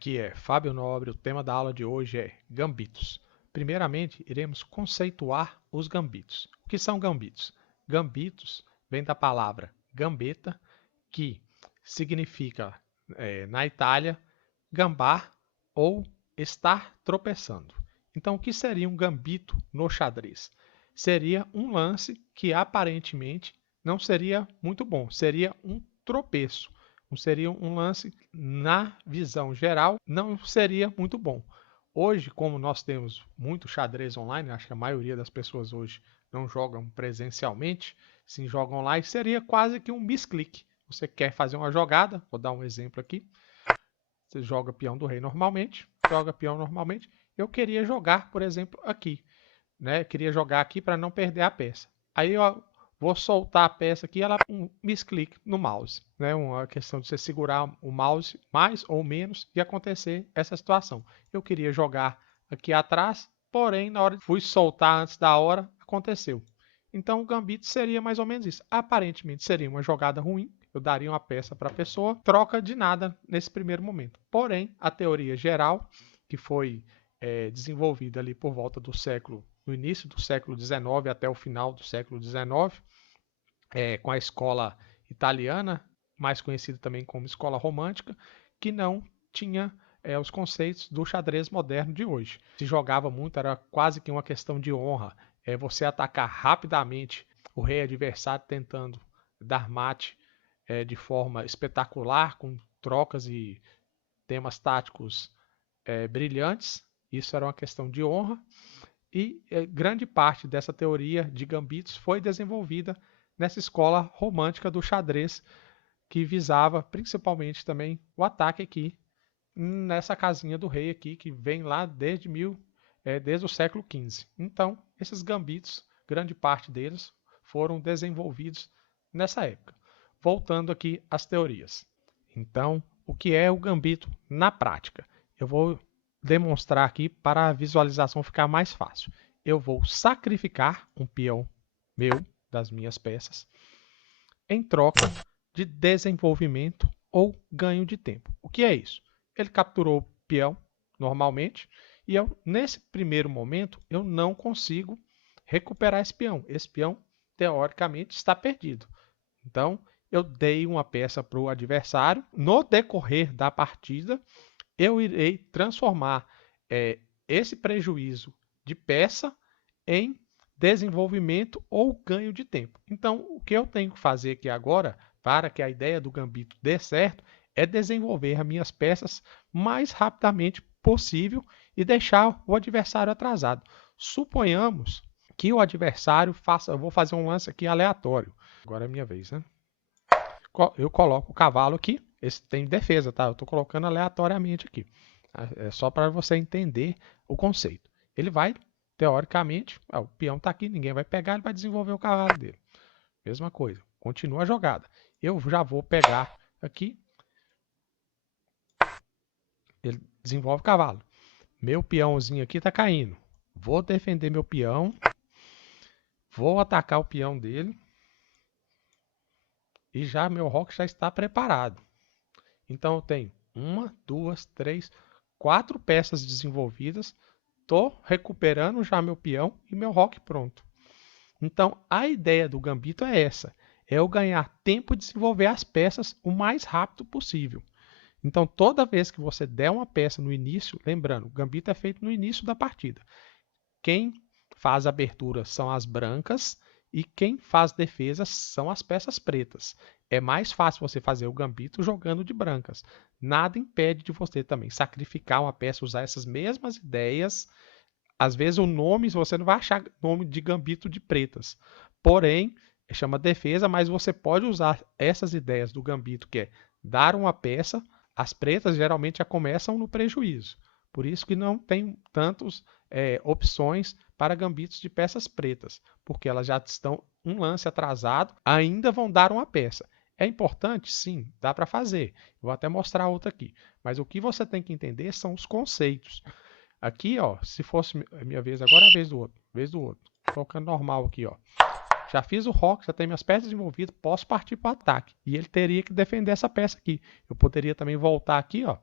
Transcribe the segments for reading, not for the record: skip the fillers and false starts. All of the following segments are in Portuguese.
Aqui é Fábio Nobre, o tema da aula de hoje é gambitos. Primeiramente, iremos conceituar os gambitos. O que são gambitos? Gambitos vem da palavra gambetta, que significa, na Itália, gambar ou estar tropeçando. Então, o que seria um gambito no xadrez? Seria um lance que aparentemente não seria muito bom, seria um tropeço. Seria um lance, na visão geral, não seria muito bom. Hoje, como nós temos muito xadrez online, acho que a maioria das pessoas hoje não jogam presencialmente, sim jogam online, seria quase que um misclick. Você quer fazer uma jogada, vou dar um exemplo aqui. Você joga peão do rei normalmente, joga peão normalmente. Eu queria jogar, por exemplo, aqui. Né? Queria jogar aqui para não perder a peça. Aí eu vou soltar a peça aqui, ela um misclick no mouse, né? Uma questão de você segurar o mouse mais ou menos e acontecer essa situação. Eu queria jogar aqui atrás, porém na hora que fui soltar antes da hora, aconteceu. Então o gambito seria mais ou menos isso. Aparentemente seria uma jogada ruim, eu daria uma peça para a pessoa, troca de nada nesse primeiro momento. Porém, a teoria geral, que foi desenvolvida ali por volta do século, no início do século XIX até o final do século XIX, com a escola italiana, mais conhecida também como escola romântica, que não tinha os conceitos do xadrez moderno de hoje. Se jogava muito, era quase que uma questão de honra. Você atacar rapidamente o rei adversário tentando dar mate de forma espetacular, com trocas e temas táticos brilhantes. Isso era uma questão de honra. E grande parte dessa teoria de gambitos foi desenvolvida nessa escola romântica do xadrez, que visava principalmente também o ataque aqui nessa casinha do rei aqui, que vem lá desde o século XV. Então, esses gambitos, grande parte deles, foram desenvolvidos nessa época. Voltando aqui às teorias. Então, o que é o gambito na prática? Eu vou demonstrar aqui para a visualização ficar mais fácil. Eu vou sacrificar um peão meu, das minhas peças, em troca de desenvolvimento ou ganho de tempo. O que é isso? Ele capturou o peão normalmente e nesse primeiro momento eu não consigo recuperar esse peão. Esse peão, teoricamente, está perdido. Então, eu dei uma peça para o adversário. No decorrer da partida, eu irei transformar esse prejuízo de peça em desenvolvimento ou ganho de tempo. Então, o que eu tenho que fazer aqui agora, para que a ideia do gambito dê certo, é desenvolver as minhas peças mais rapidamente possível e deixar o adversário atrasado. Suponhamos que o adversário faça, eu vou fazer um lance aqui aleatório. Agora é minha vez, né? Eu coloco o cavalo aqui, esse tem defesa, tá? Eu estou colocando aleatoriamente aqui. É só para você entender o conceito. Ele vai, teoricamente, o peão está aqui, ninguém vai pegar, ele vai desenvolver o cavalo dele. Mesma coisa, continua a jogada. Eu já vou pegar aqui, ele desenvolve o cavalo. Meu peãozinho aqui está caindo. Vou defender meu peão, vou atacar o peão dele. E já meu roque já está preparado. Então eu tenho 1, 2, 3, 4 peças desenvolvidas. Estou recuperando já meu peão e meu roque pronto. Então a ideia do gambito é essa. É eu ganhar tempo e desenvolver as peças o mais rápido possível. Então toda vez que você der uma peça no início, lembrando, o gambito é feito no início da partida. Quem faz a abertura são as brancas e quem faz defesa são as peças pretas. É mais fácil você fazer o gambito jogando de brancas. Nada impede de você também sacrificar uma peça, usar essas mesmas ideias. Às vezes o nome, você não vai achar nome de gambito de pretas. Porém, chama defesa, mas você pode usar essas ideias do gambito, que é dar uma peça. As pretas geralmente já começam no prejuízo. Por isso que não tem tantas opções para gambitos de peças pretas, porque elas já estão um lance atrasado, ainda vão dar uma peça. É importante? Sim, dá para fazer. Vou até mostrar outra aqui. Mas o que você tem que entender são os conceitos. Aqui, ó, se fosse a minha vez agora, é a vez do outro. Colocando normal aqui, ó. Já fiz o rock, já tenho minhas peças envolvidas, posso partir para o ataque. E ele teria que defender essa peça aqui. Eu poderia também voltar aqui, ó,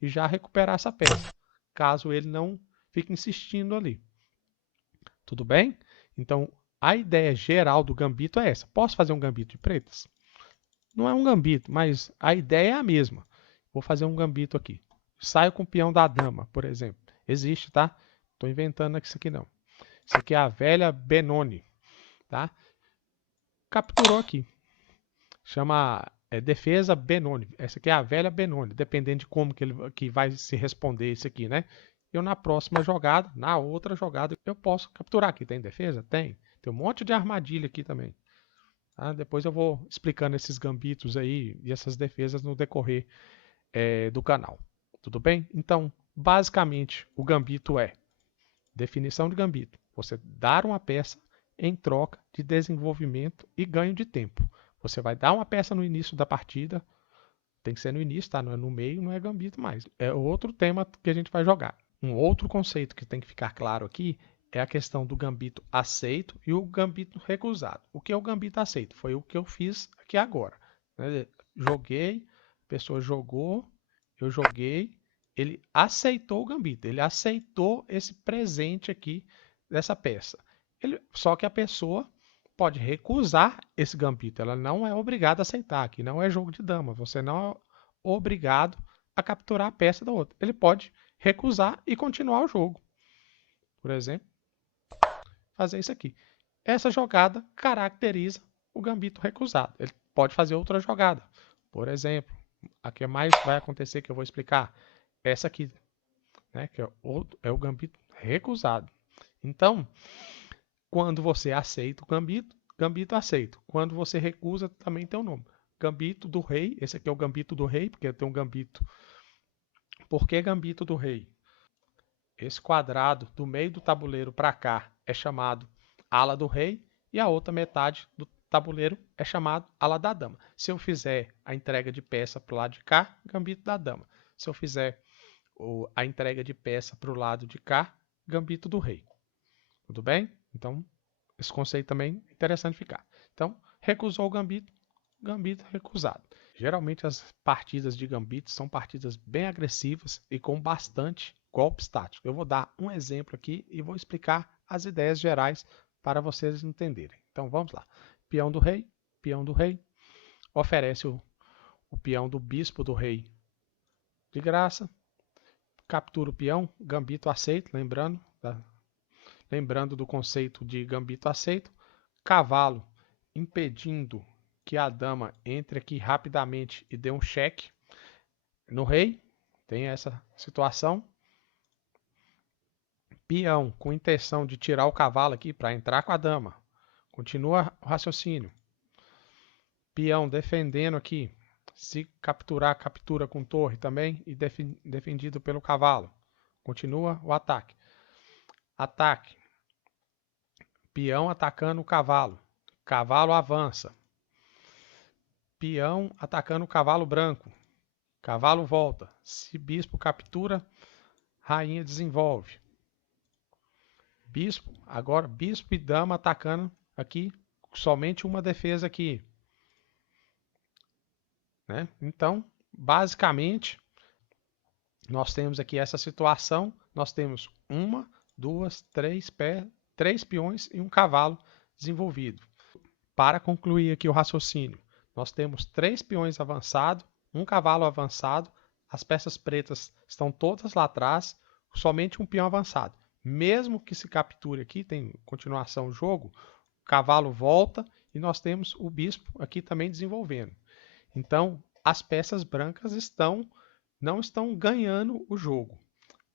e já recuperar essa peça, caso ele não fique insistindo ali. Tudo bem? Então, a ideia geral do gambito é essa. Posso fazer um gambito de pretas? Não é um gambito, mas a ideia é a mesma. Vou fazer um gambito aqui. Saio com o peão da dama, por exemplo. Existe, tá? Estou inventando isso aqui não. Isso aqui é a velha Benoni, tá? Capturou aqui. Chama defesa Benoni. Essa aqui é a velha Benoni, dependendo de como que vai se responder isso aqui, né? Eu na próxima jogada, na outra jogada, eu posso capturar aqui. Tem defesa? Tem. Tem um monte de armadilha aqui também. Tá? Depois eu vou explicando esses gambitos aí e essas defesas no decorrer do canal. Tudo bem? Então, basicamente, o gambito é definição de gambito. Você dar uma peça em troca de desenvolvimento e ganho de tempo. Você vai dar uma peça no início da partida, tem que ser no início, tá? Não é no meio, não é gambito mais. É outro tema que a gente vai jogar. Um outro conceito que tem que ficar claro aqui é a questão do gambito aceito e o gambito recusado. O que é o gambito aceito? Foi o que eu fiz aqui agora. Joguei, a pessoa jogou, eu joguei, ele aceitou o gambito, ele aceitou esse presente aqui dessa peça. Só que a pessoa pode recusar esse gambito, ela não é obrigada a aceitar, aqui não é jogo de dama, você não é obrigado a capturar a peça da outra. Ele pode recusar e continuar o jogo. Por exemplo, fazer isso aqui. Essa jogada caracteriza o gambito recusado. Ele pode fazer outra jogada. Por exemplo, a que mais vai acontecer que eu vou explicar, essa aqui, né, que é o gambito recusado. Então, quando você aceita o gambito, gambito aceito. Quando você recusa, também tem o nome. Gambito do rei, esse aqui é o gambito do rei, porque tem um gambito. Por que gambito do rei? Esse quadrado do meio do tabuleiro para cá é chamado ala do rei e a outra metade do tabuleiro é chamado ala da dama. Se eu fizer a entrega de peça para o lado de cá, gambito da dama. Se eu fizer a entrega de peça para o lado de cá, gambito do rei. Tudo bem? Então, esse conceito também é interessante ficar. Então, recusou o gambito, gambito recusado. Geralmente as partidas de gambito são partidas bem agressivas e com bastante golpes táticos. Eu vou dar um exemplo aqui e vou explicar as ideias gerais para vocês entenderem. Então vamos lá. Peão do rei, oferece o peão do bispo do rei de graça, captura o peão, gambito aceito, lembrando do conceito de gambito aceito, cavalo impedindo que a dama entre aqui rapidamente e dê um cheque no rei, tem essa situação. Peão com intenção de tirar o cavalo aqui para entrar com a dama. Continua o raciocínio. Peão defendendo aqui. Se capturar, captura com torre também e defendido pelo cavalo. Continua o ataque. Ataque. Peão atacando o cavalo. Cavalo avança. Peão atacando o cavalo branco. Cavalo volta. Se bispo captura, rainha desenvolve. Bispo, agora bispo e dama atacando aqui, somente uma defesa aqui. Né? Então, basicamente, nós temos aqui essa situação, nós temos uma, duas, três peões e um cavalo desenvolvido. Para concluir aqui o raciocínio, nós temos 3 peões avançados, um cavalo avançado, as peças pretas estão todas lá atrás, somente um peão avançado. Mesmo que se capture aqui, tem continuação do jogo, o cavalo volta e nós temos o bispo aqui também desenvolvendo. Então, as peças brancas não estão ganhando o jogo,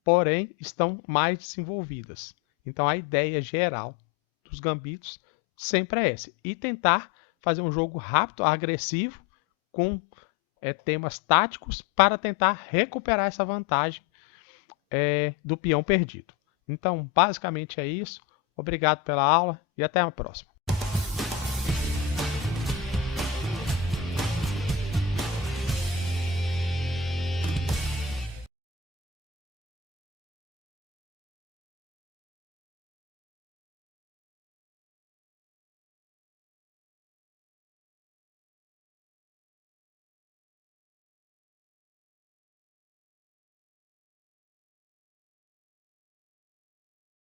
porém estão mais desenvolvidas. Então, a ideia geral dos gambitos sempre é essa. E tentar fazer um jogo rápido, agressivo, com temas táticos para tentar recuperar essa vantagem do peão perdido. Então, basicamente é isso. Obrigado pela aula e até a próxima.